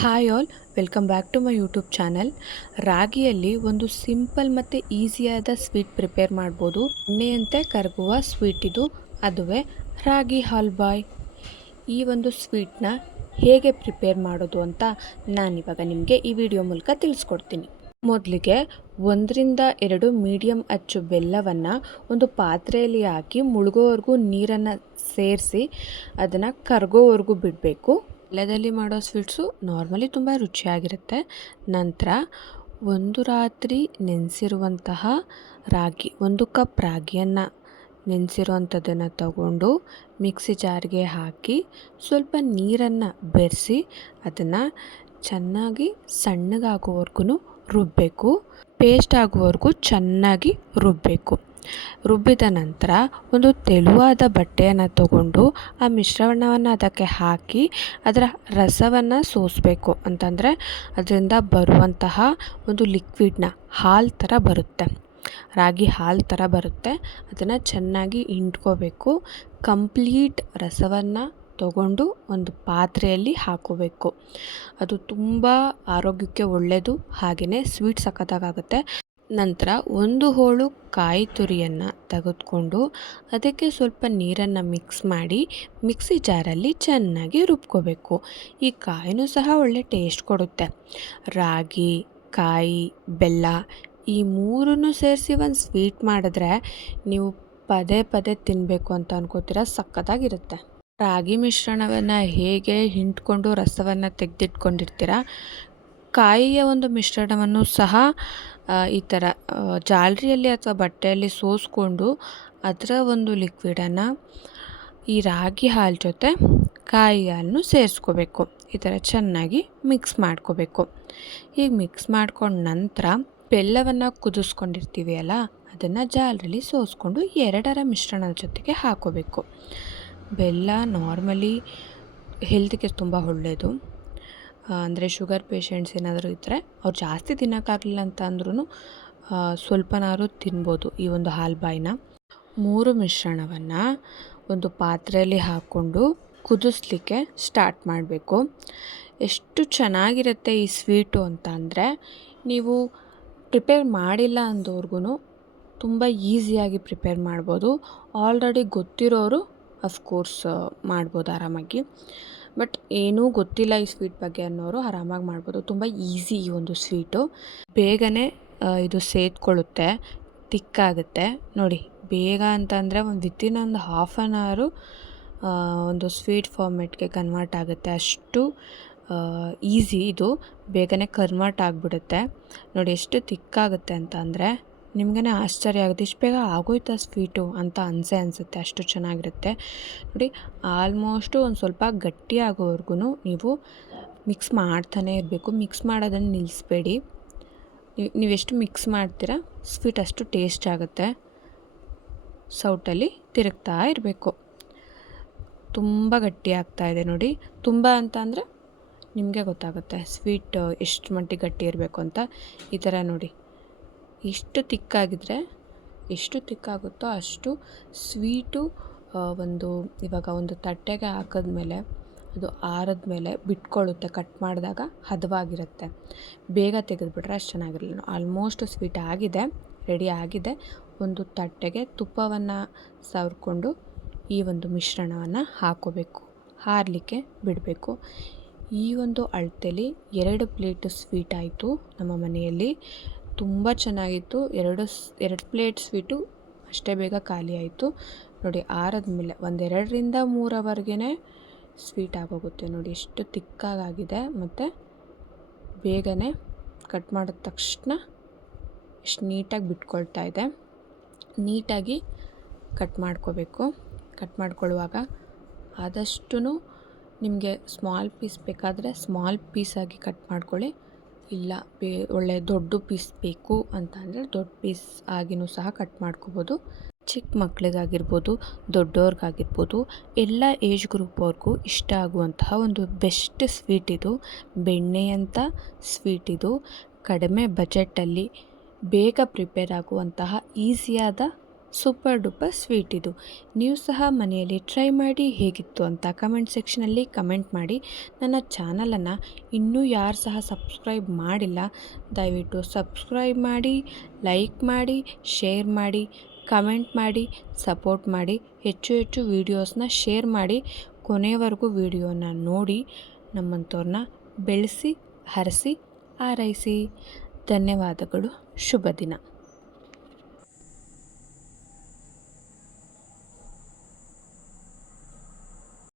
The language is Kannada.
Hi all welcome back to my YouTube channel ರಾಗಿಯಲ್ಲಿ ಒಂದು ಸಿಂಪಲ್ ಮತ್ತು ಈಸಿಯಾದ ಸ್ವೀಟ್ ಪ್ರಿಪೇರ್ ಮಾಡ್ಬೋದು. ಎಣ್ಣೆಯಂತೆ ಕರಗುವ ಸ್ವೀಟ್ ಇದು, ಅದುವೇ ರಾಗಿ ಹಾಲ್ಬಾಯ್. ಈ ಒಂದು ಸ್ವೀಟ್ನ ಹೇಗೆ ಪ್ರಿಪೇರ್ ಮಾಡೋದು ಅಂತ ನಾನಿವಾಗ ನಿಮಗೆ ಈ ವಿಡಿಯೋ ಮೂಲಕ ತಿಳಿಸ್ಕೊಡ್ತೀನಿ. ಮೊದಲಿಗೆ ಒಂದರಿಂದ ಎರಡು ಮೀಡಿಯಮ್ ಅಚ್ಚು ಬೆಲ್ಲವನ್ನು ಒಂದು ಪಾತ್ರೆಯಲ್ಲಿ ಹಾಕಿ ಮುಳುಗೋವರೆಗೂ ನೀರನ್ನು ಸೇರಿಸಿ ಅದನ್ನು ಕರಗೋವರೆಗೂ ಬಿಡಬೇಕು. ಬೆಲ್ಲದಲ್ಲಿ ಮಾಡೋ ಸ್ವೀಟ್ಸು ನಾರ್ಮಲಿ ತುಂಬ ರುಚಿಯಾಗಿರುತ್ತೆ. ನಂತರ ಒಂದು ರಾತ್ರಿ ನೆನೆಸಿರುವಂತಹ ರಾಗಿ, ಒಂದು ಕಪ್ ರಾಗಿಯನ್ನು ನೆನೆಸಿರುವಂಥದ್ದನ್ನು ತಗೊಂಡು ಮಿಕ್ಸಿ ಜಾರ್ಗೆ ಹಾಕಿ ಸ್ವಲ್ಪ ನೀರನ್ನು ಬೆರೆಸಿ ಅದನ್ನು ಚೆನ್ನಾಗಿ ಸಣ್ಣಗಾಗೋವರೆಗೂ ರುಬ್ಬಬೇಕು ಪೇಸ್ಟ್ ಆಗುವವರೆಗೂ ಚೆನ್ನಾಗಿ ರುಬ್ಬಬೇಕು ರುಬ್ಬಿದ ನಂತರ ಒಂದು ತೆಳುವಾದ ಬಟ್ಟೆಯನ್ನು ತಗೊಂಡು ಆ ಮಿಶ್ರಣವನ್ನು ಅದಕ್ಕೆ ಹಾಕಿ ಅದರ ರಸವನ್ನು ಸೋಸಬೇಕು. ಅಂತಂದರೆ ಅದರಿಂದ ಬರುವಂತಹ ಒಂದು ಲಿಕ್ವಿಡ್ನ ಹಾಲು ಥರ ಬರುತ್ತೆ. ರಾಗಿ ಹಾಲು ಥರ ಬರುತ್ತೆ. ಅದನ್ನು ಚೆನ್ನಾಗಿ ಹಿಂಡ್ಕೋಬೇಕು. ಕಂಪ್ಲೀಟ್ ರಸವನ್ನು ತಗೊಂಡು ಒಂದು ಪಾತ್ರೆಯಲ್ಲಿ ಹಾಕೋಬೇಕು. ಅದು ತುಂಬ ಆರೋಗ್ಯಕ್ಕೆ ಒಳ್ಳೆಯದು ಹಾಗೆಯೇ ಸ್ವೀಟ್ ಸಖತ್ತಾಗುತ್ತೆ ನಂತರ ಒಂದು ಹೋಳು ಕಾಯಿ ತುರಿಯನ್ನು ತೆಗೆದುಕೊಂಡು ಅದಕ್ಕೆ ಸ್ವಲ್ಪ ನೀರನ್ನು ಮಿಕ್ಸ್ ಮಾಡಿ ಮಿಕ್ಸಿ ಜಾರಲ್ಲಿ ಚೆನ್ನಾಗಿ ರುಬ್ಕೋಬೇಕು. ಈ ಕಾಯಿನೂ ಸಹ ಒಳ್ಳೆ ಟೇಸ್ಟ್ ಕೊಡುತ್ತೆ. ರಾಗಿ, ಕಾಯಿ, ಬೆಲ್ಲ ಈ ಮೂರನ್ನು ಸೇರಿಸಿ ಒಂದು ಸ್ವೀಟ್ ಮಾಡಿದ್ರೆ ನೀವು ಪದೇ ಪದೇ ತಿನ್ನಬೇಕು ಅಂತ ಅನ್ಕೋತೀರ? ಸಖತ್ತಾಗಿರುತ್ತೆ. ರಾಗಿ ಮಿಶ್ರಣವನ್ನು ಹೇಗೆ ಹಿಂಡ್ಕೊಂಡು ರಸವನ್ನು ತೆಗೆದಿಟ್ಕೊಂಡಿರ್ತೀರ? ಕಾಯಿಯ ಒಂದು ಮಿಶ್ರಣವನ್ನು ಸಹ ಈ ಥರ ಜಾಲರಿಯಲ್ಲಿ ಅಥವಾ ಬಟ್ಟೆಯಲ್ಲಿ ಸೋಸಿಕೊಂಡು ಅದರ ಒಂದು ಲಿಕ್ವಿಡನ್ನು ಈ ರಾಗಿ ಹಾಲು ಜೊತೆ ಕಾಯಿ ಹಾಲನ್ನು ಸೇರಿಸ್ಕೋಬೇಕು. ಈ ಥರ ಚೆನ್ನಾಗಿ ಮಿಕ್ಸ್ ಮಾಡ್ಕೋಬೇಕು. ಈಗ ಮಿಕ್ಸ್ ಮಾಡ್ಕೊಂಡ ನಂತರ ಬೆಲ್ಲವನ್ನು ಕುದಿಸ್ಕೊಂಡಿರ್ತೀವಿ ಅಲ್ಲ, ಅದನ್ನು ಜಾಲರಲ್ಲಿ ಸೋಸ್ಕೊಂಡು ಎರಡರ ಮಿಶ್ರಣದ ಜೊತೆಗೆ ಹಾಕೋಬೇಕು. ಬೆಲ್ಲ ನಾರ್ಮಲಿ ಹೆಲ್ತ್ಗೆ ತುಂಬ ಒಳ್ಳೆಯದು ಅಂದರೆ ಶುಗರ್ ಪೇಷಂಟ್ಸ್ ಏನಾದರೂ ಇದ್ದರೆ ಅವ್ರು ಜಾಸ್ತಿ ತಿನ್ನೋಕ್ಕಾಗಲಿಲ್ಲ ಅಂತ ಅಂದ್ರೂ ಸ್ವಲ್ಪನಾದ್ರು ತಿನ್ಬೋದು ಈ ಒಂದು ಹಾಲ್ಬಾಯಿನ ಮೂರು ಮಿಶ್ರಣವನ್ನು ಒಂದು ಪಾತ್ರೆಯಲ್ಲಿ ಹಾಕ್ಕೊಂಡು ಕುದಿಸ್ಲಿಕ್ಕೆ ಸ್ಟಾರ್ಟ್ ಮಾಡಬೇಕು. ಎಷ್ಟು ಚೆನ್ನಾಗಿರುತ್ತೆ ಈ ಸ್ವೀಟು ಅಂತ ಅಂದರೆ, ನೀವು ಪ್ರಿಪೇರ್ ಮಾಡಿಲ್ಲ ಅಂದವ್ರಿಗೂ ತುಂಬ ಈಸಿಯಾಗಿ ಪ್ರಿಪೇರ್ ಮಾಡ್ಬೋದು. ಆಲ್ರೆಡಿ ಗೊತ್ತಿರೋರು ಅಫ್ಕೋರ್ಸ್ ಮಾಡ್ಬೋದು ಆರಾಮಾಗಿ. ಬಟ್ ಏನೂ ಗೊತ್ತಿಲ್ಲ ಈ ಸ್ವೀಟ್ ಬಗ್ಗೆ ಅನ್ನೋರು ಆರಾಮಾಗಿ ಮಾಡ್ಬೋದು. ತುಂಬ ಈಸಿ ಈ ಒಂದು ಸ್ವೀಟು. ಬೇಗನೆ ಇದು ಸೇದ್ಕೊಳ್ಳುತ್ತೆ, ತಿಕ್ಕಾಗುತ್ತೆ. ನೋಡಿ, ಬೇಗ ಅಂತಂದರೆ ಒಂದು ವಿತಿನ್ ಒಂದು ಹಾಫ್ ಆನ್ ಅವರು ಒಂದು ಸ್ವೀಟ್ ಫಾರ್ಮೆಟ್ಗೆ ಕನ್ವರ್ಟ್ ಆಗುತ್ತೆ. ಅಷ್ಟು ಈಸಿ ಇದು. ಬೇಗನೆ ಕನ್ವರ್ಟ್ ಆಗಿಬಿಡುತ್ತೆ. ನೋಡಿ, ಎಷ್ಟು ತಿಕ್ಕಾಗುತ್ತೆ ಅಂತ ಅಂದರೆ ನಿಮಗೇ ಆಶ್ಚರ್ಯ ಆಗುತ್ತೆ. ಇಷ್ಟು ಬೇಗ ಆಗೋಯ್ತಾ ಸ್ವೀಟು ಅಂತ ಅನಿಸೆ ಅನಿಸುತ್ತೆ. ಅಷ್ಟು ಚೆನ್ನಾಗಿರುತ್ತೆ. ನೋಡಿ, ಆಲ್ಮೋಸ್ಟು ಒಂದು ಸ್ವಲ್ಪ ಗಟ್ಟಿ ಆಗೋವರೆಗೂ ನೀವು ಮಿಕ್ಸ್ ಮಾಡ್ತಾನೆ ಇರಬೇಕು. ಮಿಕ್ಸ್ ಮಾಡೋದನ್ನು ನಿಲ್ಲಿಸ್ಬೇಡಿ ನೀವೆಷ್ಟು ಮಿಕ್ಸ್ ಮಾಡ್ತೀರಾ, ಸ್ವೀಟ್ ಅಷ್ಟು ಟೇಸ್ಟ್ ಆಗುತ್ತೆ. ಸೌಟಲ್ಲಿ ತಿರುಗ್ತಾ ಇರಬೇಕು. ತುಂಬ ಗಟ್ಟಿ ಆಗ್ತಾ ಇದೆ ನೋಡಿ. ತುಂಬ ಅಂತ ಅಂದರೆ ನಿಮಗೆ ಗೊತ್ತಾಗುತ್ತೆ. ಸ್ವೀಟ್ ಎಷ್ಟು ಮಟ್ಟಿಗೆ ಗಟ್ಟಿ ಇರಬೇಕು ಅಂತ. ಈ ಥರ ನೋಡಿ. ಎಷ್ಟು ತಿಕ್ಕಾಗಿದ್ದರೆ ಎಷ್ಟು ತಿಕ್ಕಾಗುತ್ತೋ ಅಷ್ಟು ಸ್ವೀಟು ಒಂದು ಇವಾಗ ಒಂದು ತಟ್ಟೆಗೆ ಹಾಕಿದ್ಮೇಲೆ, ಅದು ಆರಿದ್ಮೇಲೆ ಬಿಟ್ಕೊಳ್ಳುತ್ತೆ, ಕಟ್ ಮಾಡಿದಾಗ ಹದವಾಗಿರುತ್ತೆ. ಬೇಗ ತೆಗೆದುಬಿಟ್ರೆ ಅಷ್ಟು ಚೆನ್ನಾಗಿರಲಿಲ್ಲ ಆಲ್ಮೋಸ್ಟ್ ಸ್ವೀಟ್ ಆಗಿದೆ, ರೆಡಿ ಆಗಿದೆ. ಒಂದು ತಟ್ಟೆಗೆ ತುಪ್ಪವನ್ನು ಸವರ್ಕೊಂಡು ಈ ಒಂದು ಮಿಶ್ರಣವನ್ನು ಹಾಕೋಬೇಕು. ಹಾರಲಿಕ್ಕೆ ಬಿಡಬೇಕು. ಈ ಒಂದು ಅಳತೆಲಿ ಎರಡು ಪ್ಲೇಟ್ ಸ್ವೀಟ್ ಆಯಿತು ನಮ್ಮ ಮನೆಯಲ್ಲಿ. ತುಂಬ ಚೆನ್ನಾಗಿತ್ತು. ಎರಡು ಎರಡು ಪ್ಲೇಟ್ ಸ್ವೀಟು ಅಷ್ಟೇ ಬೇಗ ಖಾಲಿ ಆಯಿತು. ನೋಡಿ ಮೇಲೆ ಒಂದೆರಡರಿಂದ ಮೂರು ಅವರ್ಗೆ ಸ್ವೀಟ್ ಆಗೋಗುತ್ತೆ ನೋಡಿ. ಎಷ್ಟು ತಿಕ್ಕಾಗಿದೆ ಮತ್ತು ಬೇಗನೆ ಕಟ್ ಮಾಡಿದ ತಕ್ಷಣ ಎಷ್ಟು ನೀಟಾಗಿ ಬಿಟ್ಕೊಳ್ತಾ ಇದೆ. ನೀಟಾಗಿ ಕಟ್ ಮಾಡ್ಕೋಬೇಕು. ಕಟ್ ಮಾಡ್ಕೊಳ್ಳುವಾಗ ಆದಷ್ಟು ನಿಮಗೆ ಸ್ಮಾಲ್ ಪೀಸ್ ಬೇಕಾದರೆ ಸ್ಮಾಲ್ ಪೀಸಾಗಿ ಕಟ್ ಮಾಡ್ಕೊಳ್ಳಿ. ಇಲ್ಲ ಬೇ ಒಳ್ಳೆ ದೊಡ್ಡ ಪೀಸ್ ಬೇಕು ಅಂತ ಅಂದರೆ ದೊಡ್ಡ ಪೀಸ್ ಆಗಿನೂ ಸಹ ಕಟ್ ಮಾಡ್ಕೋಬೋದು. ಚಿಕ್ಕ ಮಕ್ಕಳಿಗಾಗಿರ್ಬೋದು ದೊಡ್ಡವ್ರಿಗಾಗಿರ್ಬೋದು ಎಲ್ಲ ಏಜ್ ಗ್ರೂಪ್ ಅವ್ರಿಗೂ ಇಷ್ಟ ಆಗುವಂತಹ ಒಂದು ಬೆಸ್ಟ್ ಸ್ವೀಟ್ ಇದು. ಬೆಣ್ಣೆಯಂಥ ಸ್ವೀಟ್ ಇದು. ಕಡಿಮೆ ಬಜೆಟಲ್ಲಿ ಬೇಗ ಪ್ರಿಪೇರ್ ಆಗುವಂತಹ ಈಸಿಯಾದ ಸೂಪರ್ ಡೂಪರ್ ಸ್ವೀಟ್ ಇದು. ನೀವು ಸಹ ಮನೆಯಲ್ಲಿ ಟ್ರೈ ಮಾಡಿ ಹೇಗಿತ್ತು ಅಂತ ಕಮೆಂಟ್ ಸೆಕ್ಷನಲ್ಲಿ ಕಮೆಂಟ್ ಮಾಡಿ. ನನ್ನ ಚಾನಲನ್ನು ಇನ್ನೂ ಯಾರು ಸಹ ಸಬ್ಸ್ಕ್ರೈಬ್ ಮಾಡಿಲ್ಲ, ದಯವಿಟ್ಟು ಸಬ್ಸ್ಕ್ರೈಬ್ ಮಾಡಿ, ಲೈಕ್ ಮಾಡಿ, ಶೇರ್ ಮಾಡಿ, ಕಮೆಂಟ್ ಮಾಡಿ, ಸಪೋರ್ಟ್ ಮಾಡಿ, ಹೆಚ್ಚು ಹೆಚ್ಚು ವೀಡಿಯೋಸ್ನ ಶೇರ್ ಮಾಡಿ ಕೊನೆಯವರೆಗೂ ವೀಡಿಯೋನ ನೋಡಿ, ನಮ್ಮಂಥವ್ರನ್ನ ಬೆಳೆಸಿ, ಹರಸಿ, ಆರೈಸಿ. ಧನ್ಯವಾದಗಳು ಶುಭ ದಿನ